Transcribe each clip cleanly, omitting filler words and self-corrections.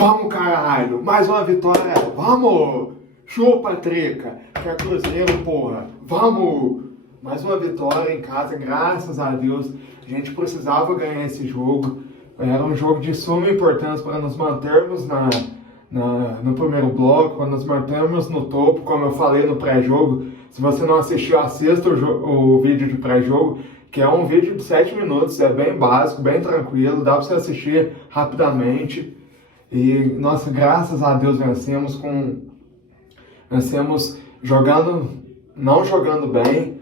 Vamos, caralho! Mais uma vitória! Vamos! Chupa, trica! Que é Cruzeiro, porra! Vamos! Mais uma vitória em casa, graças a Deus. A gente precisava ganhar esse jogo. Era um jogo de suma importância para nos mantermos no primeiro bloco, para nos mantermos no topo, como eu falei no pré-jogo. Se você não assistiu, assista o vídeo de pré-jogo, que é um vídeo de 7 minutos, é bem básico, bem tranquilo, dá para você assistir rapidamente. E, nossa, graças a Deus vencemos não jogando bem,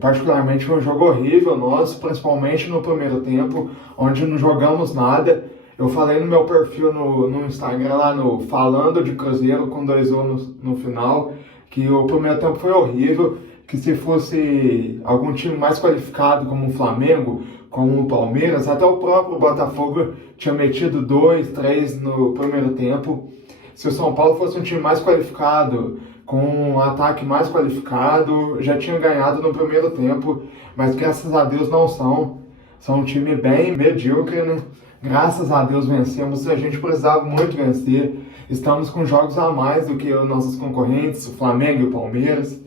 particularmente foi um jogo horrível nosso, principalmente no primeiro tempo, onde não jogamos nada. Eu falei no meu perfil no Instagram, lá no Falando de Cruzeiro, com 2 O no final, que o primeiro tempo foi horrível, que se fosse algum time mais qualificado, como o Flamengo, como o Palmeiras, até o próprio Botafogo tinha metido 2, 3 no primeiro tempo. Se o São Paulo fosse um time mais qualificado, com um ataque mais qualificado, já tinha ganhado no primeiro tempo, mas graças a Deus não são. São um time bem medíocre, né? Graças a Deus vencemos, a gente precisava muito vencer. Estamos com jogos a mais do que os nossos concorrentes, o Flamengo e o Palmeiras.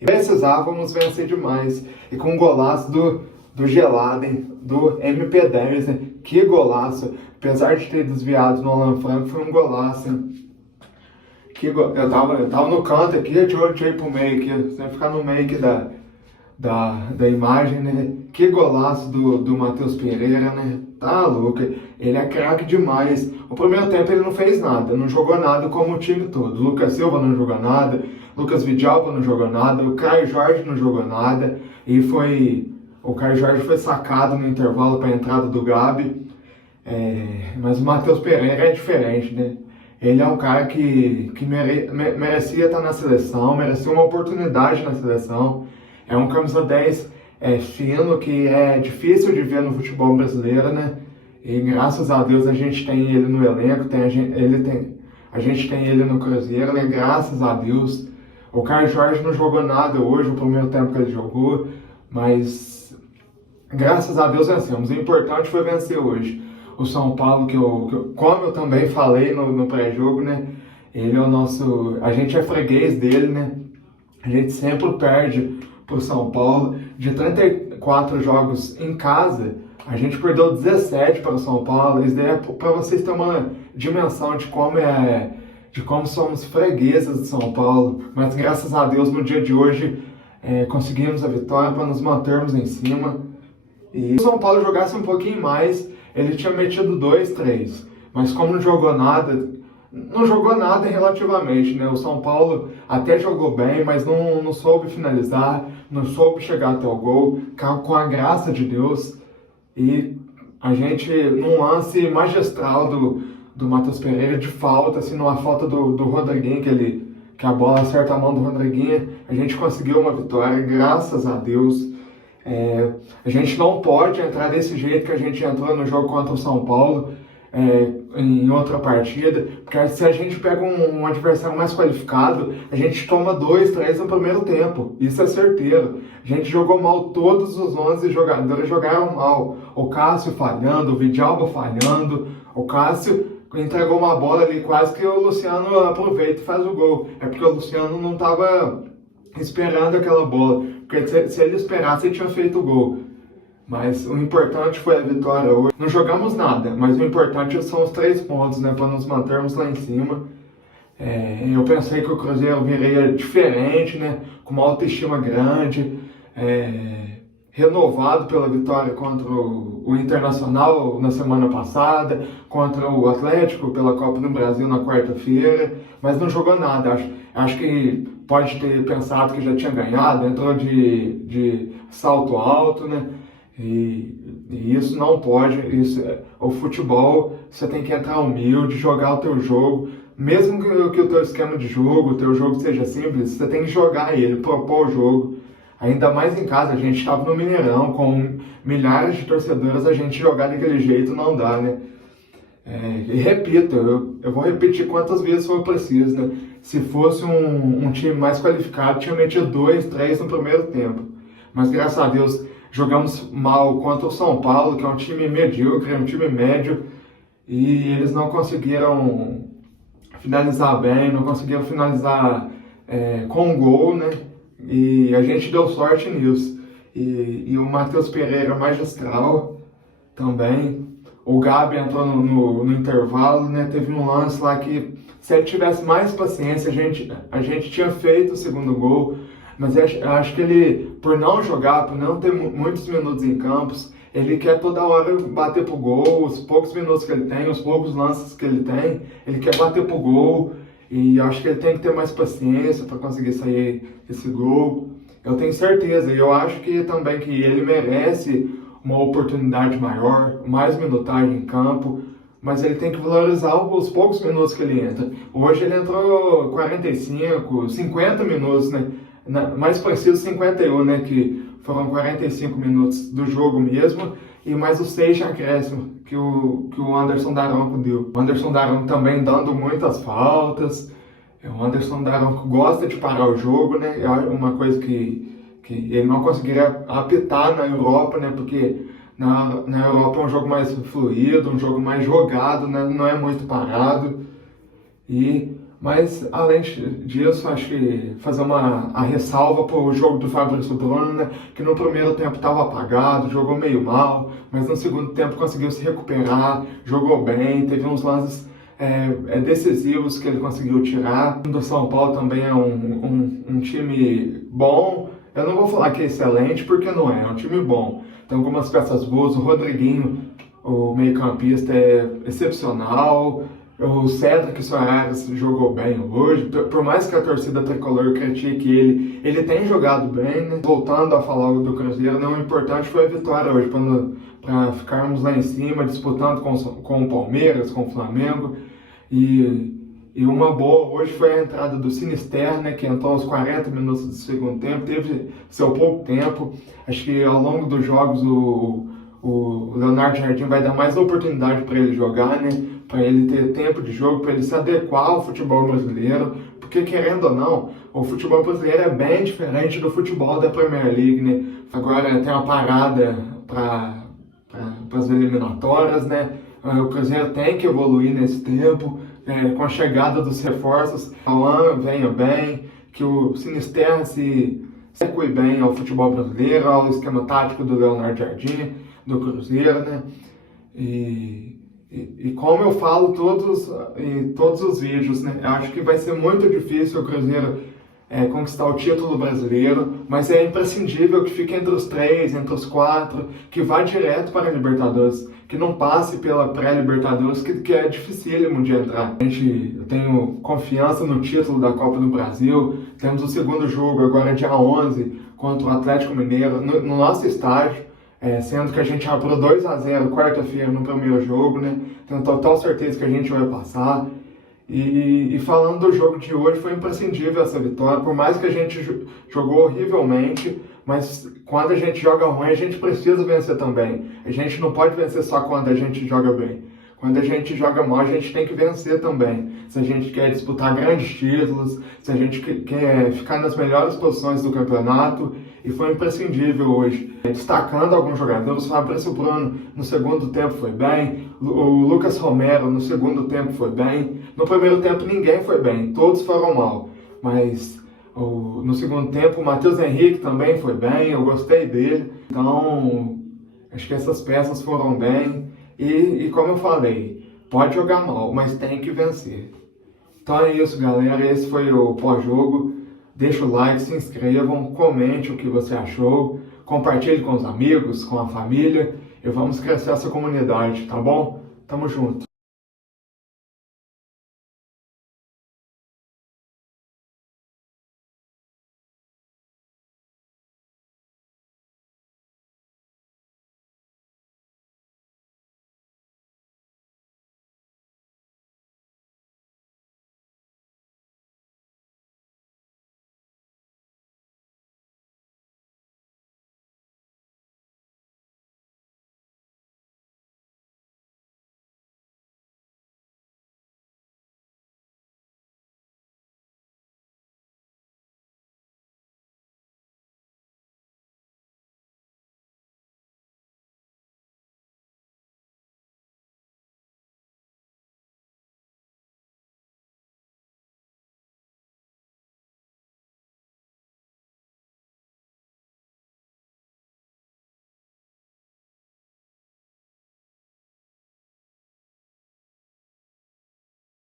E precisávamos vencer demais. E com um golaço do Geladen, do MP10, né? Que golaço! Apesar de ter desviado no Alan Franco, foi um golaço. Eu tava no canto aqui, deixa eu ir pro meio aqui, você vai ficar no meio aqui da imagem, né? Que golaço do Matheus Pereira, né? Tá louco, ele é craque demais. O primeiro tempo ele não fez nada, não jogou nada como o time todo. Lucas Silva não jogou nada, Lucas Vidalba não jogou nada, o Caio Jorge não jogou nada. E o Caio Jorge foi sacado no intervalo para a entrada do Gabi. Mas o Matheus Pereira é diferente, né? Ele é um cara que merecia estar na seleção, merecia uma oportunidade na seleção. É um camisa 10 fino, que é difícil de ver no futebol brasileiro, né? E graças a Deus a gente tem ele no elenco, a gente tem ele no Cruzeiro, né? Graças a Deus. O Caio Jorge não jogou nada hoje, o primeiro tempo que ele jogou, mas graças a Deus vencemos. O importante foi vencer hoje. O São Paulo, como eu também falei no pré-jogo, né? Ele é o nosso... A gente é freguês dele, né? A gente sempre perde pro São Paulo. De 34 jogos em casa, a gente perdeu 17 para o São Paulo. Isso daí é para vocês terem uma dimensão de como somos freguesas de São Paulo. Mas graças a Deus, no dia de hoje, conseguimos a vitória para nos mantermos em cima. E se o São Paulo jogasse um pouquinho mais, ele tinha metido 2, 3, mas como não jogou nada relativamente, né? O São Paulo até jogou bem, mas não soube finalizar, não soube chegar até o gol, com a graça de Deus. E a gente, num lance magistral do Matheus Pereira, de falta, assim, numa falta do Rodriguinho, que a bola acerta a mão do Rodriguinho, a gente conseguiu uma vitória, graças a Deus. A gente não pode entrar desse jeito que a gente entrou no jogo contra o São Paulo, em outra partida, porque se a gente pega um adversário mais qualificado, a gente toma 2, 3 no primeiro tempo, isso é certeiro. A gente jogou mal, todos os 11 jogadores jogaram mal, o Cássio falhando, o Vidalba falhando, o Cássio entregou uma bola ali, quase que o Luciano aproveita e faz o gol, é porque o Luciano não estava esperando aquela bola, porque se ele esperasse, ele tinha feito o gol. Mas o importante foi a vitória hoje. Não jogamos nada, mas o importante são os 3 pontos, né, para nos mantermos lá em cima. Eu pensei que o Cruzeiro viria diferente, né, com uma autoestima grande, renovado pela vitória contra o Internacional na semana passada, contra o Atlético pela Copa do Brasil na quarta-feira, mas não jogou nada. Acho que pode ter pensado que já tinha ganhado, entrou de salto alto, né? E isso não pode. O futebol, você tem que entrar humilde, jogar o teu jogo, mesmo que o teu esquema de jogo, o teu jogo seja simples, você tem que jogar ele, propor o jogo. Ainda mais em casa, a gente estava no Mineirão, com milhares de torcedores, a gente jogar daquele jeito não dá, né? E repito, eu vou repetir quantas vezes for preciso, né? Se fosse um time mais qualificado, tinha metido 2, 3 no primeiro tempo. Mas graças a Deus, jogamos mal contra o São Paulo, que é um time medíocre, é um time médio. e eles não conseguiram finalizar bem, não conseguiram finalizar com gol, né? E a gente deu sorte nisso. E o Matheus Pereira magistral também. O Gabi entrou no intervalo, né? Teve um lance lá que, se ele tivesse mais paciência, a gente tinha feito o segundo gol. Mas eu acho que ele, por não jogar, por não ter muitos minutos em campos, ele quer toda hora bater pro gol. Os poucos minutos que ele tem, os poucos lances que ele tem, ele quer bater pro gol. E eu acho que ele tem que ter mais paciência para conseguir sair esse gol. Eu tenho certeza, e eu acho que também que ele merece uma oportunidade maior, mais minutagem em campo, mas ele tem que valorizar os poucos minutos que ele entra. Hoje ele entrou 45, 50 minutos, né? Mais preciso 51, né? Que foram 45 minutos do jogo mesmo, e mais os 6 de acréscimo que o Anderson Daronco deu. O Anderson Daronco também dando muitas faltas. O Anderson Daronco gosta de parar o jogo, né? É uma coisa que ele não conseguiria apitar na Europa, né? Porque na Europa é um jogo mais fluido, um jogo mais jogado, né? Não é muito parado. Mas além disso, acho que fazer a ressalva para o jogo do Fabrício Bruno, né? Que no primeiro tempo estava apagado, jogou meio mal, mas no segundo tempo conseguiu se recuperar, jogou bem, teve uns lances decisivos que ele conseguiu tirar. O do São Paulo também é um time bom. Eu não vou falar que é excelente, porque não é um time bom. Tem algumas peças boas. O Rodriguinho, o meio-campista, é excepcional. O Cedric Soares jogou bem hoje. Por mais que a torcida tricolor critique ele tem jogado bem, né? Voltando a falar do Cruzeiro, né? O importante foi a vitória hoje, para ficarmos lá em cima, disputando com o Palmeiras, com o Flamengo. E uma boa hoje foi a entrada do Sinisterra, né, que entrou aos 40 minutos do segundo tempo, teve seu pouco tempo. Acho que ao longo dos jogos o Leonardo Jardim vai dar mais oportunidade para ele jogar, né, para ele ter tempo de jogo, para ele se adequar ao futebol brasileiro, porque querendo ou não, o futebol brasileiro é bem diferente do futebol da Premier League, né. Agora tem uma parada para as eliminatórias, né. O Cruzeiro tem que evoluir nesse tempo, com a chegada dos reforços. O Alan venha bem, que o Sinisterra se adeque bem ao futebol brasileiro, ao esquema tático do Leonardo Jardim, do Cruzeiro, né? E como eu falo em todos os vídeos, né? Eu acho que vai ser muito difícil o Cruzeiro conquistar o título brasileiro, mas é imprescindível que fique entre os 3, entre os 4, que vá direto para a Libertadores, que não passe pela pré-Libertadores, que é dificílimo de entrar. Eu tenho confiança no título da Copa do Brasil. Temos o segundo jogo agora dia 11 contra o Atlético Mineiro no nosso estádio, sendo que a gente abriu 2-0 quarta-feira no primeiro jogo, né? Tenho total certeza que a gente vai passar. E falando do jogo de hoje, foi imprescindível essa vitória, por mais que a gente jogou horrivelmente, mas quando a gente joga ruim, a gente precisa vencer também. A gente não pode vencer só quando a gente joga bem. Quando a gente joga mal, a gente tem que vencer também. Se a gente quer disputar grandes títulos, se a gente quer ficar nas melhores posições do campeonato, e foi imprescindível hoje. Destacando alguns jogadores, o Fabrício Bruno no segundo tempo foi bem, o Lucas Romero no segundo tempo foi bem, no primeiro tempo ninguém foi bem, todos foram mal, mas no segundo tempo o Matheus Henrique também foi bem, eu gostei dele, então acho que essas peças foram bem. E como eu falei, pode jogar mal, mas tem que vencer. Então é isso, galera. Esse foi o pós-jogo. Deixa o like, se inscrevam, comente o que você achou, compartilhe com os amigos, com a família e vamos crescer essa comunidade, tá bom? Tamo junto.